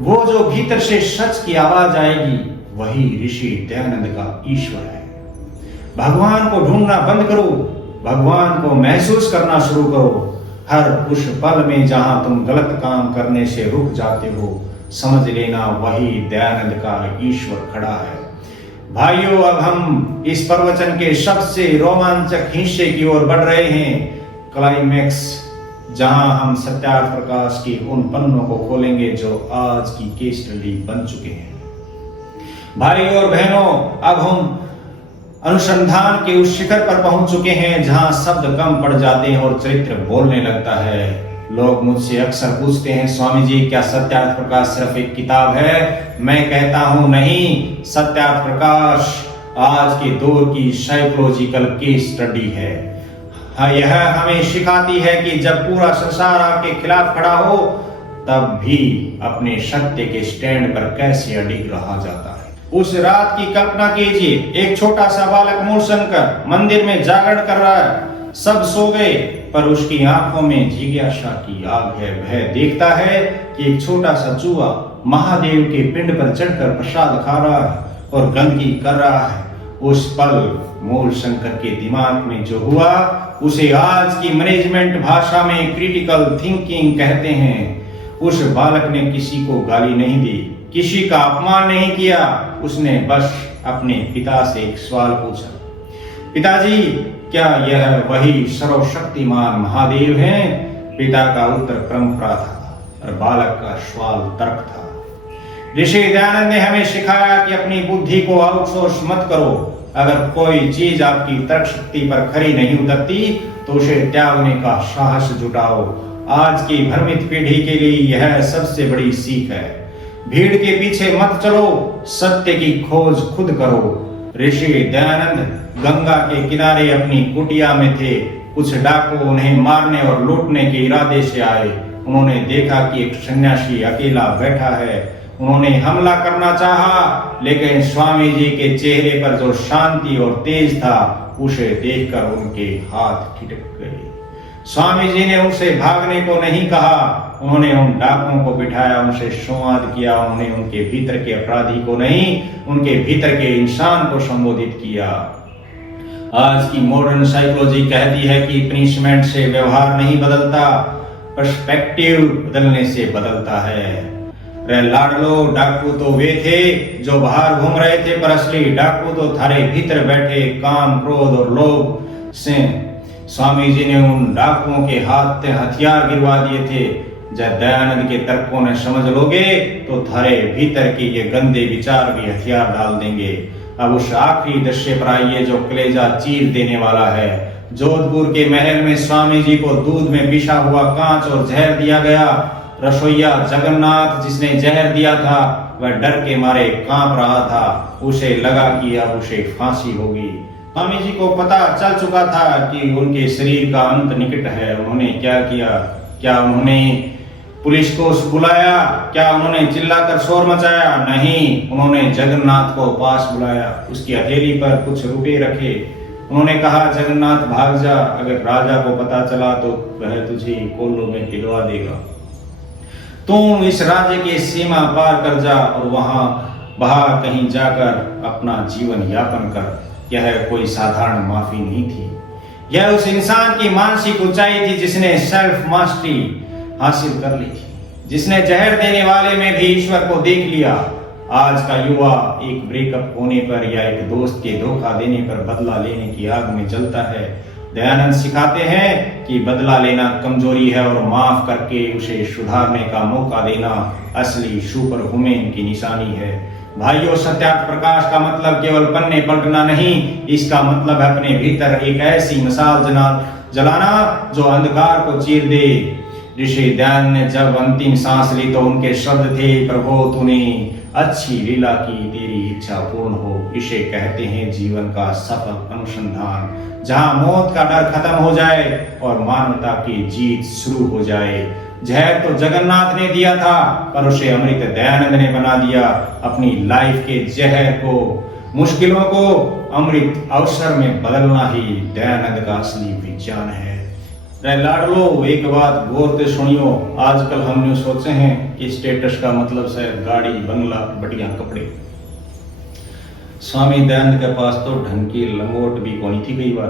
वो जो भीतर से सच की आवाज आएगी वही ऋषि दयानंद का ईश्वर है। भगवान को ढूंढना बंद करो, भगवान को महसूस करना शुरू करो। हर उस पल में जहां तुम गलत काम करने से रुक जाते हो, समझ लेना वही दयानंद का ईश्वर खड़ा है। भाइयों, अब हम इस प्रवचन के सबसे रोमांचक हिस्से की ओर बढ़ रहे हैं, क्लाइमैक्स, जहां हम सत्यार्थ प्रकाश की उन पन्नों को खोलेंगे जो आज की केस स्टडी बन चुके हैं। भाइयों और बहनों, अब हम अनुसंधान के उस शिखर पर पहुंच चुके हैं जहां शब्द कम पड़ जाते हैं और चरित्र बोलने लगता है। लोग मुझसे अक्सर पूछते हैं, स्वामी जी क्या सत्यार्थ प्रकाश सिर्फ एक किताब है? मैं कहता हूं नहीं, सत्यार्थ प्रकाश आज के दौर की साइकोलॉजिकल केस स्टडी है। यह हमें सिखाती है कि जब पूरा संसार आपके खिलाफ खड़ा हो तब भी अपने सत्य के स्टैंड पर कैसे अडिग रहा जाता है। उस रात की कल्पना कीजिए, एक छोटा सा बालक मूलशंकर मंदिर में जागरण कर रहा है। सब सो गए पर उसकी आंखों में जिज्ञासा की आग है। वह देखता है कि एक छोटा सा चूहा महादेव के पिंड पर चढ़कर प्रसाद खा रहा है और गंदगी कर रहा है। उस पल मूलशंकर के दिमाग में जो हुआ उसे आज की मैनेजमेंट भाषा में क्रिटिकल थिंकिंग कहते हैं। उस बालक ने किसी को गाली नहीं दी, किसी का अपमान नहीं किया। उसने बस अपने पिता से एक सवाल पूछा, पिताजी क्या यह वही सर्वशक्तिमान महादेव हैं? पिता का उत्तर परंपरा था और बालक का सवाल तर्क था। ऋषि दयानंद ने हमें सिखाया कि अपनी बुद्धि को आउटसोर्स मत करो। अगर कोई चीज आपकी तर्क शक्ति पर खरी नहीं उतरती तो उसे त्यागने का साहस जुटाओ। आज की भ्रमित पीढ़ी के लिए यह सबसे बड़ी सीख है। भीड़ के पीछे मत चलो, सत्य की खोज खुद करो। ऋषि दयानंद गंगा के किनारे अपनी कुटिया में थे। कुछ डाकू उन्हें मारने और लूटने के इरादे से आए। उन्होंने देखा कि एक सन्यासी अकेला बैठा है। उन्होंने हमला करना चाहा, लेकिन स्वामी जी के चेहरे पर जो शांति और तेज था उसे देखकर उनके हाथ ठिठक गए। स्वामी जी ने उनसे भागने को नहीं कहा। उन्होंने उन डाकुओं को बिठाया, उनसे संवाद किया। उन्होंने उनके भीतर के अपराधी को नहीं, उनके भीतर के इंसान को संबोधित किया। आज की मॉडर्न साइकोलॉजी कहती है कि पनिशमेंट से व्यवहार नहीं बदलता, पर्सपेक्टिव बदलने से बदलता है। रे लाडलो, डाकू तो वे थे जो बाहर घूम रहे थे, पर असली डाकू तो थारे भीतर बैठे काम, क्रोध और लोभ से। स्वामी जी ने उन डाकुओं के हाथ से हथियार गिरवा दिए थे। जब दयानंद के तर्कों ने समझ लोगे तो थारे भीतर के ये गंदे विचार भी हथियार डाल देंगे। अब उस आखिरी दृश्य पर आइए जो कलेजा चीर देने वाला है। जोधपुर के महल में स्वामी जी को दूध में पिसा हुआ कांच और जहर दिया गया। रसोइया जगन्नाथ जिसने जहर दिया था वह डर के मारे कांप रहा था। उसे लगा कि अब उसे फांसी होगी। स्वामी जी को पता चल चुका था कि उनके शरीर का अंत निकट है। उन्होंने क्या किया? क्या उन्होंने पुलिस को बुलाया? क्या उन्होंने चिल्लाकर शोर मचाया? नहीं, उन्होंने जगन्नाथ को पास बुलाया, उसकी हथेली पर कुछ रुपए रखे। उन्होंने कहा, जगन्नाथ भाग जा, अगर राजा को पता चला तो वह तुझे कोल्लू में दिलवा देगा। तुम इस राज्य की सीमा पार कर जा और वहां बाहर कहीं जाकर अपना जीवन यापन कर। यह कोई साधारण माफी नहीं थी, यह उस इंसान की मानसिक ऊंचाई थी जिसने सेल्फ मास्टरी हासिल कर ली थी, जिसने जहर देने वाले में भी ईश्वर को देख लिया। आज का युवा एक ब्रेकअप होने पर या एक दोस्त के धोखा देने पर बदला लेने की आग में जलता है। दयानंद सिखाते हैं कि बदला लेना कमजोरी है और माफ करके उसे सुधारने का मौका देना असली सुपर वुमेन की निशानी है। भाइयों, सत्यार्थ प्रकाश का मतलब केवल पन्ने पलटना नहीं, इसका मतलब है अपने भीतर एक ऐसी मिसाल जलाना जो अंधकार को चीर दे। ऋषि दयानंद ने जब अंतिम सांस ली तो उनके शब्द थे, प्रभु तूने अच्छी लीला की, तेरी इच्छा पूर्ण हो। इसे कहते हैं जीवन का सफल अनुसंधान, जहां मौत का डर खत्म हो जाए और मानवता की जीत शुरू हो जाए। जहर तो जगन्नाथ ने दिया था पर उसे अमृत दयानंद ने बना दिया। अपनी लाइफ के जहर को, मुश्किलों को अमृत अवसर में बदलना ही दयानंद का असली विज्ञान है। लाडलो, एक बात गौर से सुनियो। आजकल हमने सोचे हैं कि स्टेटस का मतलब शायद गाड़ी, बंगला, बढ़िया कपड़े। स्वामी दयानंद के पास तो ढंग की लंगोट भी कोनी थी कई बार,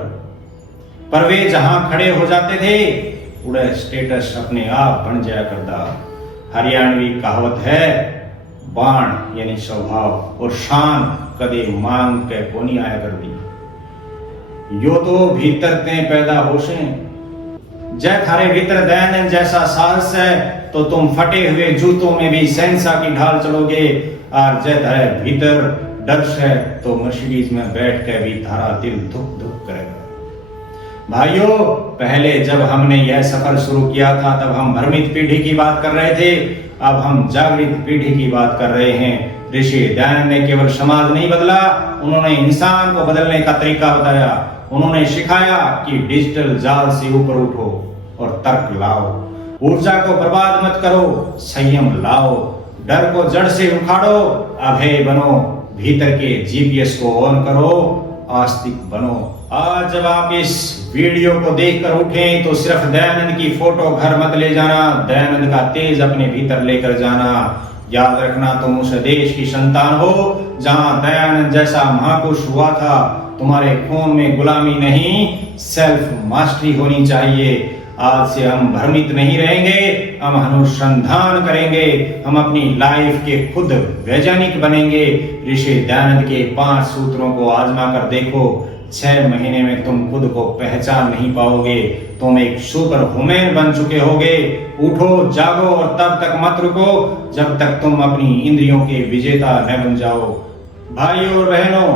पर वे जहां खड़े हो जाते थे उड़ा स्टेटस अपने आप बन जाया करता। हरियाणवी कहावत है, बाण यानी स्वभाव और शान कदे मांग के कोनी आया कर दी। यो तो भीतर ते पैदा होशे। जय थारे भीतर दयानंद जैसा साहस है तो तुम फटे हुए जूतों में भी सहनसा की ढाल चलोगे, और जय थारे भीतर डर है तो मर्सिडीज में बैठ के भी थारा दिल धुक धुक करेगा। भाइयों, पहले जब हमने यह सफर शुरू किया था तब हम भ्रमित पीढ़ी की बात कर रहे थे, अब हम जागृत पीढ़ी की बात कर रहे हैं। ऋषि दयानंद ने केवल समाज नहीं बदला, उन्होंने इंसान को बदलने का तरीका बताया। उन्होंने सिखाया कि डिजिटल जाल से ऊपर उठो और तर्क लाओ, ऊर्जा को बर्बाद मत करो, संयम लाओ, डर को जड़ से उखाड़ो, अभय बनो, भीतर के जीपीएस को ऑन करो, आस्तिक बनो। आज जब आप इस वीडियो को देखकर उठें तो सिर्फ दयानंद की फोटो घर मत ले जाना, दयानंद का तेज अपने भीतर लेकर जाना। याद रखना, तुम उस देश की संतान हो जहां दयानंद जैसा महापुरुष हुआ था। तुम्हारे खून में गुलामी नहीं, सेल्फ मास्टरी होनी चाहिए। आज से हम भ्रमित नहीं रहेंगे, हम अनुसंधान करेंगे, हम अपनी लाइफ के खुद वैज्ञानिक बनेंगे। ऋषि दयानंद के 5 सूत्रों को आजमा कर देखो, 6 महीने में तुम खुद को पहचान नहीं पाओगे, तुम एक सुपर वुमेन बन चुके होगे। उठो, जागो और तब तक मत रुको जब तक तुम अपनी इंद्रियों के विजेता न बन जाओ। भाइयों और बहनों,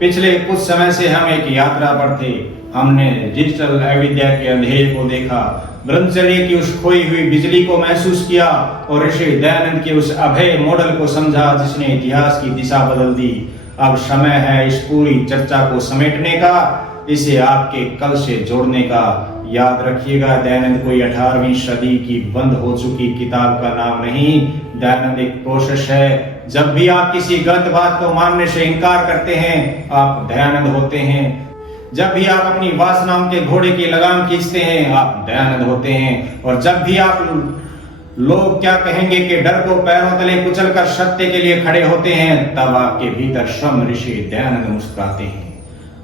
पिछले कुछ समय से हम एक यात्रा पर थे। हमने डिजिटल अविद्या के अंधेरे को देखा, ब्रह्मचर्य की उस खोई हुई बिजली को महसूस किया और ऋषि दयानंद के उस अभय मॉडल को समझा जिसने इतिहास की दिशा बदल दी। अब समय है इस पूरी चर्चा को समेटने का, इसे आपके कल से जोड़ने का। याद रखिएगा, दयानंद कोई 18वीं सदी की बंद हो चुकी किताब का नाम नहीं, दयानंद एक प्रोसेस है। जब भी आप किसी गलत बात को मानने से इनकार करते हैं, आप दयानंद होते हैं। जब भी आप अपनी वासनाओं के घोड़े की लगाम खींचते हैं, आप दयानंद होते हैं। और जब भी आप लोग क्या कहेंगे कि डर को पैरों तले कुचलकर सत्य के लिए खड़े होते हैं, तब आपके भीतर स्वयं ऋषि दयानंद मुस्कुराते हैं।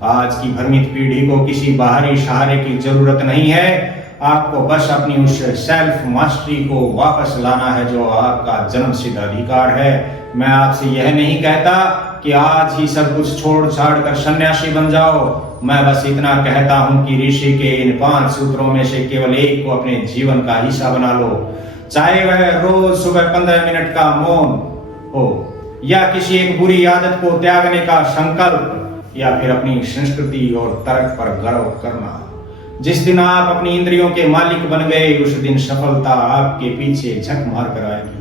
आज की भ्रमित पीढ़ी को किसी बाहरी सहारे की जरूरत नहीं है, आपको बस अपनी उस सेल्फ मास्टरी को वापस लाना है जो आपका जन्मसिद्ध अधिकार है। मैं आपसे यह नहीं कहता कि आज ही सब कुछ छोड़ छाड़ कर सन्यासी बन जाओ, मैं बस इतना कहता हूं कि ऋषि के इन 5 सूत्रों में से केवल एक को अपने जीवन का हिस्सा बना लो। चाहे वह रोज सुबह 15 मिनट का मौन हो, या किसी एक बुरी आदत को त्यागने का संकल्प, या फिर अपनी संस्कृति और तर्क पर गर्व करना। जिस दिन आप अपनी इंद्रियों के मालिक बन गए, उस दिन सफलता आपके पीछे झक मार कर आएगी।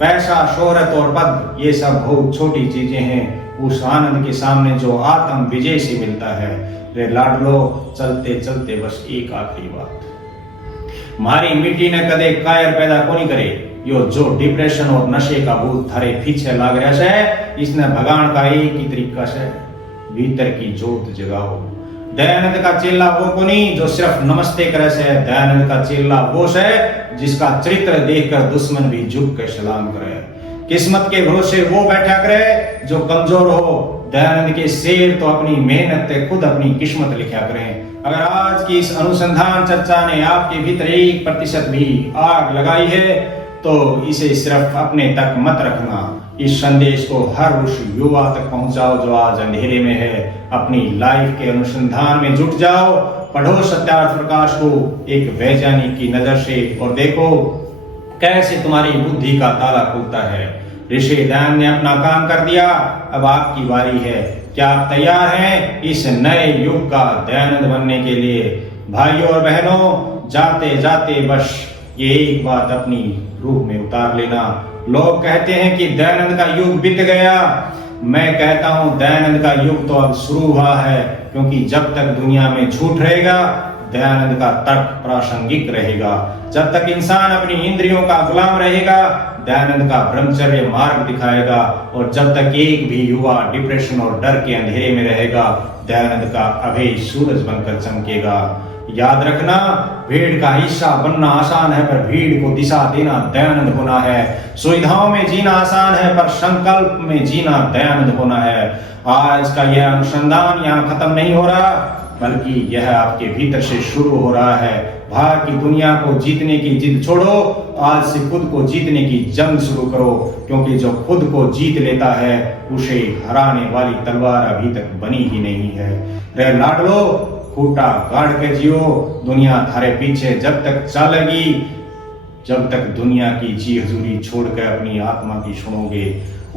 पैसा, शोहरत और पद, ये सब बहुत छोटी चीजें हैं उस आनंद के सामने जो आत्म विजय से मिलता है। रे लाडलो, चलते चलते बस एक आखिरी बात, मारी मिट्टी ने कदे कायर पैदा कोनी करे। यो जो डिप्रेशन और नशे का भूत थारे पीछे लाग रहा है, इसने भगान का एक ही तरीका है, भीतर की जोत जगाओ। दयानंद का चेला वो को नहीं जो सिर्फ नमस्ते करे से, दयानंद का चेला वो है जिसका चरित्र देखकर दुश्मन भी झुक कर सलाम करे। किस्मत के भरोसे वो बैठा करे जो कमजोर हो। दयानंद के शेर तो अपनी मेहनत से खुद अपनी किस्मत लिखा करें। अगर आज की इस अनुसंधान चर्चा ने आपके भीतर 1% भी आग लगाई है तो इसे सिर्फ अपने तक मत रखना, इस संदेश को हर उस युवा तक पहुंचाओ जो आज अंधेरे में है। अपनी लाइफ के अनुसंधान में जुट जाओ, पढ़ो सत्यार्थ प्रकाश को एक वैज्ञानिक की नजर से और देखो कैसे तुम्हारी बुद्धि का ताला खुलता है। ऋषि दयानंद ने अपना काम कर दिया, अब आपकी बारी है। क्या आप तैयार हैं इस नए युग का दयानंद बनने के लिए? भाइयों और बहनों, जाते जाते बस ये एक बात अपनी रूह में उतार लेना। लोग कहते हैं कि दयानंद का युग बीत गया, मैं कहता हूं दयानंद का युग तो अब शुरू हुआ है, क्योंकि जब तक दुनिया में झूठ रहेगा दयानंद का तर्क प्रासंगिक रहेगा। जब तक इंसान अपनी इंद्रियों का गुलाम रहेगा दयानंद का ब्रह्मचर्य मार्ग दिखाएगा, और जब तक एक भी युवा डिप्रेशन और डर के अंधेरे में रहेगा दयानंद का अभय सूरज बनकर चमकेगा। याद रखना, भीड़ का हिस्सा बनना आसान है पर भीड़ को दिशा देना दयानंद होना है। सुविधाओं में जीना आसान है पर संकल्प में जीना दयानंद होना है। आज का यह अनुसंधान यहाँ खत्म नहीं हो रहा, बल्कि यह आपके भीतर से शुरू हो रहा है। बाहर की दुनिया को जीतने की जिद छोड़ो, आज से खुद को जीतने की जंग शुरू करो, क्योंकि जो खुद को जीत लेता है उसे हराने वाली तलवार अभी तक बनी ही नहीं है। रे लाडलो, खूटा गाड़ के जियो, दुनिया थारे पीछे जब तक चलेगी, जब तक दुनिया की जी हजूरी छोड़कर अपनी आत्मा की सुनोगे।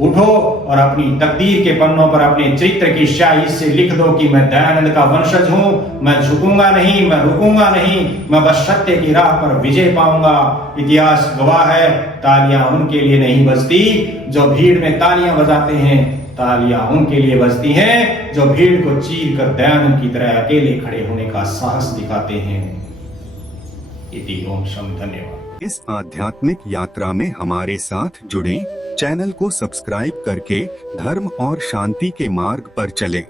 उठो और अपनी तकदीर के पन्नों पर अपने चरित्र की स्याही से लिख दो कि मैं दयानंद का वंशज हूं, मैं झुकूंगा नहीं, मैं रुकूंगा नहीं, मैं बस सत्य की राह पर विजय पाऊंगा। इतिहास गवाह है, तालियां उनके लिए नहीं बजती जो भीड़ में तालियां बजाते हैं, तालियां उनके लिए बजती हैं जो भीड़ को चीर कर दयानंद की तरह अकेले खड़े होने का साहस दिखाते हैं। इति ओम शम। धन्यवाद। इस आध्यात्मिक यात्रा में हमारे साथ जुड़ें, चैनल को सब्सक्राइब करके धर्म और शांति के मार्ग पर चलें।